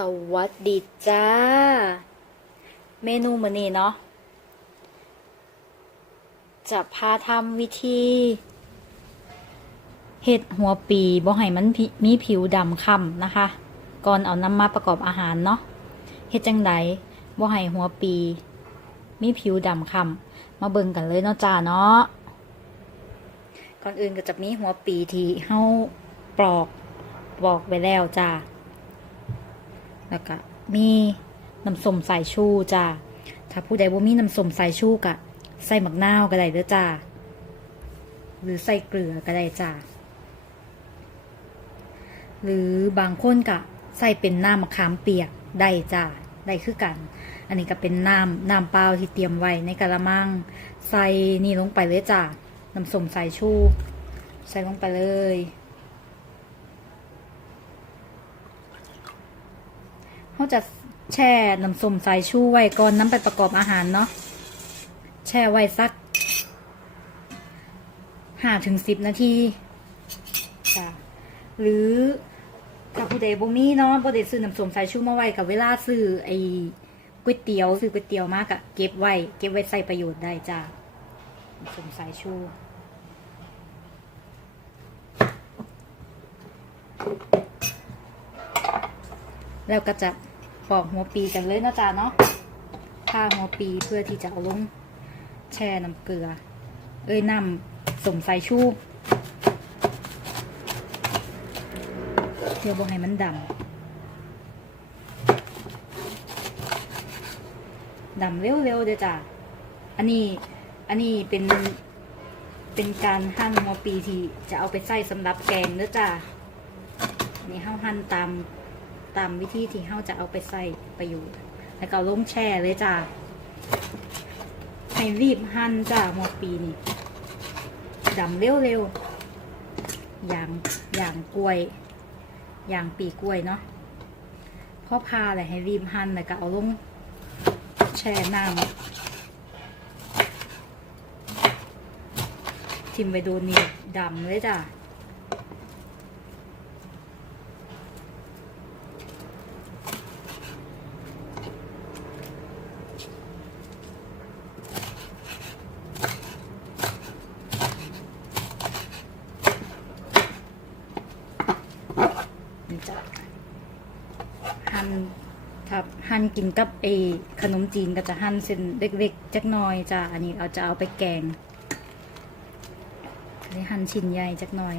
สวัสดีจ้า เมนูมื้อนี้เนาะ จะพาทำวิธี เห็ดหัวปีบ่ให้มันมีผิวดำค่ำนะคะ ก่อนเอาน้ำมาประกอบอาหารเนาะเฮ็ดจังไดบ่ให้หัวปี มีผิวดำค่ำมาเบิ่งกันเลยเนาะจ้าเนาะ ก่อนอื่นก็จะมีหัวปีที่เฮาปลอกปอกไปแล้วจ้า แล้วก็มีน้ำส้มสายชูจ้าถ้าผู้ใดบ่มีน้ำส้มสายชูกะใส่หมักนาวก็ได้เด้อจ้าหรือใส่เกลือก็ได้จ้าหรือบางคนกะใส่เป็นน้ำมะขามเปียกได้จ้าได้คือกัน อันนี้ก็เป็นน้ำน้ำเปล่าที่เตรียมไว้ในกะละมัง ใส่นี่ลงไปเลยจ้าน้ำส้มสายชู ใส่ลงไปเลย เขาจะแช่น้ำส้มสายชูไว้ก่อนน้ำไปประกอบอาหารเนาะแช่ไว้สักห้าถึงสิบนาทีจ้ะหรือถ้าผู้ใดบ่มีเนาะบ่ได้ซื้อน้ำส้มสายชูมาไว้กับเวลาซื้อไอ้ก๋วยเตี๋ยวซื้อก๋วยเตี๋ยวมากอะเก็บไว้เก็บไว้ใส่ประโยชน์ได้จ้ะน้ำส้มสายชูแล้วก็จะ ปอกหัวปีกันเลยนะจ๊ะเนาะผ้าหัวปีเพื่อที่จะเอาลงแช่น้ำเกลือ เอ้ยน้ำสมสายชูเพื่อบ่ให้มันดำดำเร็วๆเด้อจ้ะอันนี้อันนี้เป็นเป็นการหั่นหัวปีที่จะเอาไปใส่สำหรับแกงเด้อจ้ะนี่เฮาหั่นตาม ตามวิธีที่เฮาจะเอาไปใส่ประโยชน์แล้วก็ลงแช่เลยจ้าให้รีบหั่นจ้าหมดปีนี่ดำเร็วๆอย่างอย่างกล้วย อย่างปีกล้วยเนาะพอพาอะไรให้รีบหั่นแล้วก็เอาลงแช่น้ำทิมไปโดนนี่ดำเลยจ้า จะหั่นถ้าหั่นกินกับเอขนมจีนก็จะหั่นเส้นเล็กๆจักหน่อยจ้ะอันนี้เราจะเอาไปแกงอันนี้หั่นชิ้นใหญ่จักหน่อย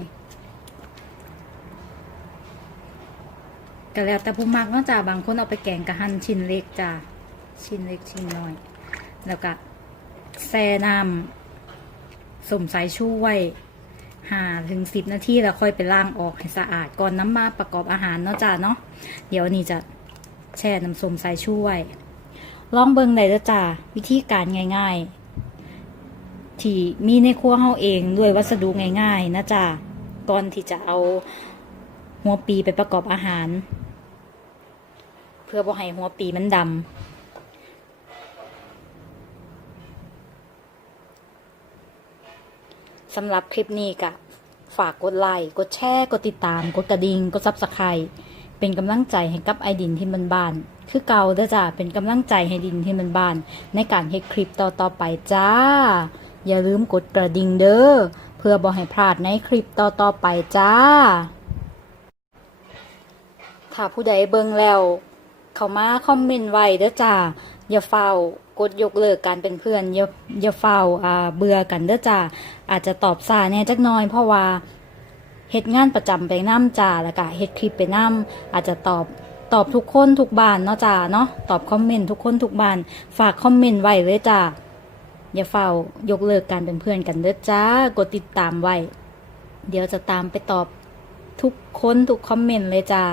ก็แล้วแต่ผู้มักเนาะจ้ะบางคนเอาไปแกงก็หั่นชิ้นเล็กจ้ะชิ้นเล็กชิ้นน้อย แล้วก็แช่น้ำสมสายชูไว้ ห้าถึงสิบนาทีแล้วค่อยไปล้างออกให้สะอาดก่อนน้ำมาประกอบอาหารเนาะจ้าเนาะเดี๋ยวนี้จะแช่น้ำส้มสายช่วย ลองเบิ่งได้เด้อจ้าวิธีการง่ายๆ ที่มีในครัวเฮาเองด้วยวัสดุง่ายๆนะจ้าก่อนที่จะเอาหัวปีไปประกอบอาหาร เพื่อบ่ให้หัวปีมันดำ สำหรับคลิปนี้ก็ฝากกดไลค์กดแชร์กดติดตาม กดกระดิ่งกดซับสไครต์เป็นกำลังใจให้กับไอดินที่มันบาน คือเก่าเด้อจ้าเป็นกำลังใจให้ดินที่มันบาน ในการเฮ็ดคลิปต่อๆไปจ้า อย่าลืมกดกระดิ่งเด้อเพื่อบ่ให้พลาดในคลิปต่อๆไปจ้า ถ้าผู้ใดเบิ่งแล้ว เขามาคอมเมนต์ไว้เด้อจ้า อย่าเฝ้ากดยกเลิกการเป็นเพื่อนอย่าอย่าเฝ้าอ่าเบื่อกันเด้อจ้าอาจจะตอบสาแน่จักน่อยเพราะว่าเฮ็ดงานประจำไปน้ำจ้าแล้วก็เฮ็ดคลิปไปน้ำอาจจะตอบตอบทุกคนทุกบ้านเนาะจ้าเนาะตอบคอมเมนต์ทุกคนทุกบ้านฝากคอมเมนต์ไว้เลยจ้าอย่าเฝ้ายกเลิกการเป็นเพื่อนกันเด้อจ้ากดติดตามไว้ เดี๋ยวจะตามไปตอบทุกคนทุกคอมเมนต์เลยจ้า